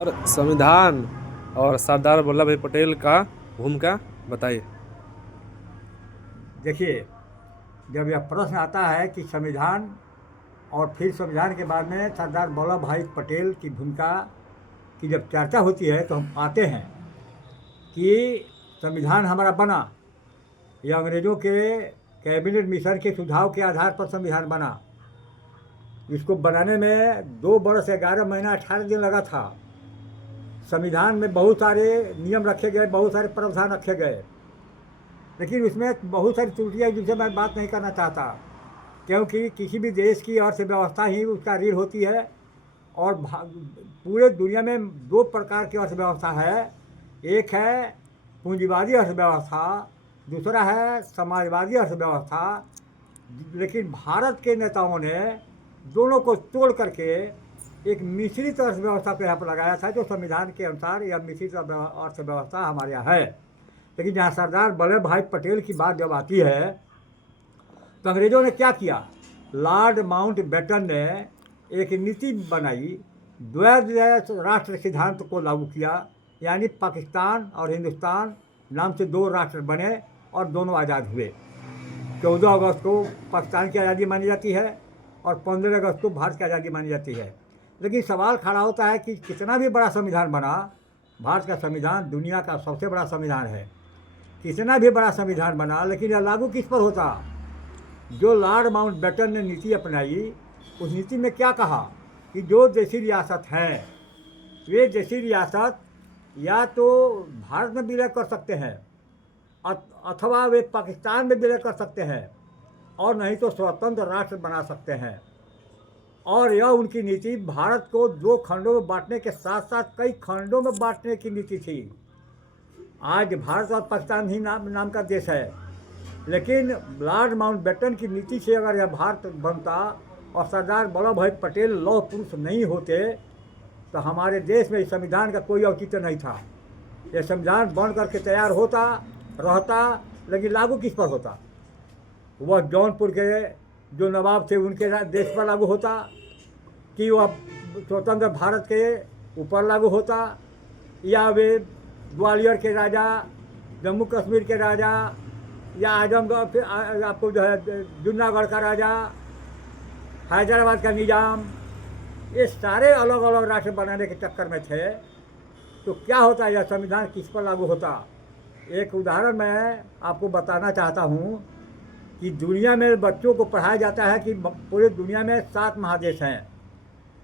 और संविधान और सरदार वल्लभ भाई पटेल का भूमिका बताइए। देखिए, जब यह प्रश्न आता है कि संविधान और फिर संविधान के बाद में सरदार वल्लभ भाई पटेल की भूमिका की जब चर्चा होती है तो हम पाते हैं कि संविधान हमारा बना, यह अंग्रेज़ों के कैबिनेट मिशन के सुझाव के आधार पर संविधान बना। इसको बनाने में 2 बरस 11 महीना 18 दिन लगा था। संविधान में बहुत सारे नियम रखे गए, बहुत सारे प्रावधान रखे गए, लेकिन उसमें बहुत सारी त्रुटियाँ जिनसे मैं बात नहीं करना चाहता, क्योंकि किसी भी देश की अर्थव्यवस्था ही उसका रीढ़ होती है। और पूरे दुनिया में 2 प्रकार की अर्थव्यवस्था है। एक है पूंजीवादी अर्थव्यवस्था, दूसरा है समाजवादी अर्थव्यवस्था। लेकिन भारत के नेताओं ने दोनों को तोड़ करके एक मिश्रित अर्थव्यवस्था को यहाँ पर लगाया था, जो संविधान के अनुसार यह मिश्रित अर्थव्यवस्था हमारे यहाँ है। लेकिन जहाँ सरदार वल्लभ भाई पटेल की बात जब आती है तो अंग्रेज़ों ने क्या किया, लॉर्ड माउंटबेटन ने एक नीति बनाई, द्वैध राष्ट्र सिद्धांत को लागू किया। यानी पाकिस्तान और हिंदुस्तान नाम से 2 राष्ट्र बने और दोनों आज़ाद हुए। 14 अगस्त को पाकिस्तान की आज़ादी मानी जाती है और 15 अगस्त को भारत की आज़ादी मानी जाती है। लेकिन सवाल खड़ा होता है कि कितना भी बड़ा संविधान बना, भारत का संविधान दुनिया का सबसे बड़ा संविधान है। कितना भी बड़ा संविधान बना, लेकिन यह लागू किस पर होता? जो लॉर्ड माउंटबेटन ने नीति अपनाई, उस नीति में क्या कहा कि जो देशी रियासत हैं, वे देशी रियासत या तो भारत में विलय कर सकते हैं अथवा वे पाकिस्तान में विलय कर सकते हैं, और नहीं तो स्वतंत्र राष्ट्र बना सकते हैं। और यह उनकी नीति भारत को 2 खंडों में बांटने के साथ साथ कई खंडों में बांटने की नीति थी। आज भारत और पाकिस्तान ही नाम का देश है, लेकिन लॉर्ड माउंटबेटन की नीति से अगर यह भारत बनता और सरदार वल्लभ भाई पटेल लौह पुरुष नहीं होते तो हमारे देश में इस संविधान का कोई औचित्य नहीं था। यह संविधान बन करके तैयार होता रहता, लेकिन लागू किस पर होता? वह जौनपुर के जो नवाब थे उनके देश पर लागू होता, कि वह स्वतंत्र भारत के ऊपर लागू होता, या वे ग्वालियर के राजा, जम्मू कश्मीर के राजा, या आजमगढ़ आपको जो है जूनागढ़ का राजा, हैदराबाद का निज़ाम, ये सारे अलग अलग राष्ट्र बनाने के चक्कर में थे। तो क्या होता, यह संविधान किस पर लागू होता? एक उदाहरण मैं आपको बताना चाहता हूँ कि दुनिया में बच्चों को पढ़ाया जाता है कि पूरे दुनिया में 7 महादेश हैं,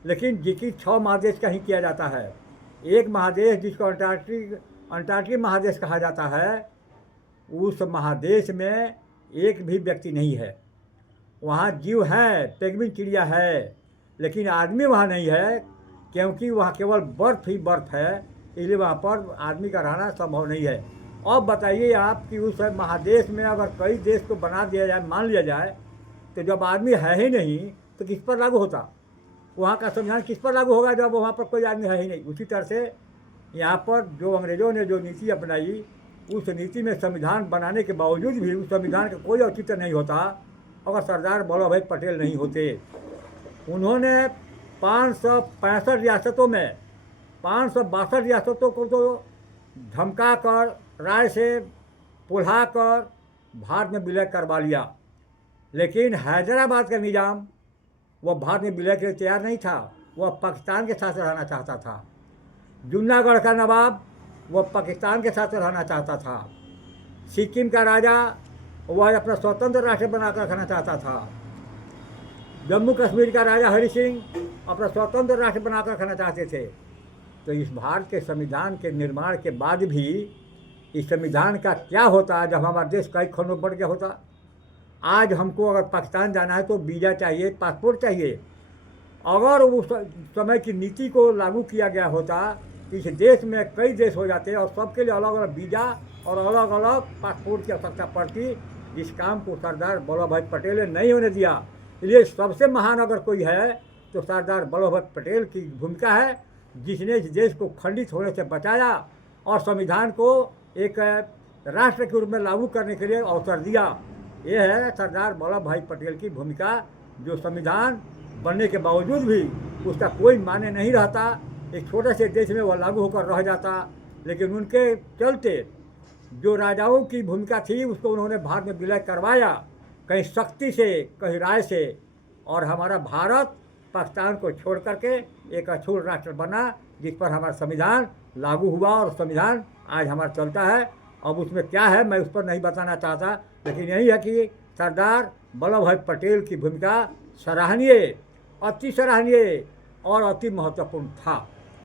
लेकिन जिसकी 6 महादेश का ही किया जाता है। एक महादेश जिसको अंटार्कटिक महादेश कहा जाता है, उस महादेश में एक भी व्यक्ति नहीं है। वहाँ जीव है, पेंगुइन चिड़िया है, लेकिन आदमी वहाँ नहीं है, क्योंकि वहाँ केवल बर्फ़ ही बर्फ़ है, इसलिए वहाँ पर आदमी का रहना संभव नहीं है। अब बताइए आप कि उस महादेश में अगर कई देश को बना दिया जाए, मान लिया जाए, तो जब आदमी है ही नहीं तो किस पर लागू होता? वहाँ का संविधान किस पर लागू होगा जब वहाँ पर कोई आदमी है ही नहीं? उसी तरह से यहाँ पर जो अंग्रेज़ों ने जो नीति अपनाई, उस नीति में संविधान बनाने के बावजूद भी उस संविधान का कोई औचित्य नहीं होता अगर सरदार वल्लभ भाई पटेल नहीं होते। उन्होंने 565 रियासतों में 562 रियासतों को तो धमका कर, राय से पुल्हा कर भारत में विलय करवा लिया, लेकिन हैदराबाद का निज़ाम वह भारत में विलय के लिए तैयार नहीं था, वह पाकिस्तान के साथ रहना चाहता था। जूनागढ़ का नवाब वह पाकिस्तान के साथ रहना चाहता था। सिक्किम का राजा वह अपना स्वतंत्र राष्ट्र बनाकर रखना चाहता था। जम्मू कश्मीर का राजा हरि सिंह अपना स्वतंत्र राष्ट्र बनाकर रखना चाहते थे। तो इस भारत के संविधान के निर्माण के बाद भी इस संविधान का क्या होता जब हमारा देश कई खंडों में बढ़ गया होता? आज हमको अगर पाकिस्तान जाना है तो वीज़ा चाहिए, पासपोर्ट चाहिए। अगर उस समय की नीति को लागू किया गया होता, इस देश में कई देश हो जाते और सबके लिए अलग अलग वीज़ा और अलग अलग पासपोर्ट की आवश्यकता पड़ती, जिस काम को सरदार वल्लभ भाई पटेल ने नहीं होने दिया। इसलिए सबसे महान अगर कोई है तो सरदार वल्लभ भाई पटेल की भूमिका है, जिसने इस देश को खंडित होने से बचाया और संविधान को एक राष्ट्र के रूप में लागू करने के लिए अवसर दिया। ये है सरदार वल्लभ भाई पटेल की भूमिका, जो संविधान बनने के बावजूद भी उसका कोई मान्य नहीं रहता। एक छोटे से देश में वह लागू होकर रह जाता, लेकिन उनके चलते जो राजाओं की भूमिका थी उसको उन्होंने भारत में विलय करवाया, कहीं शक्ति से कहीं राय से, और हमारा भारत पाकिस्तान को छोड़ करके एक अछूत राष्ट्र बना, जिस पर हमारा संविधान लागू हुआ और संविधान आज हमारा चलता है। अब उसमें क्या है मैं उस पर नहीं बताना चाहता, लेकिन यही है कि सरदार वल्लभ भाई पटेल की भूमिका सराहनीय, अति सराहनीय और अति महत्वपूर्ण था।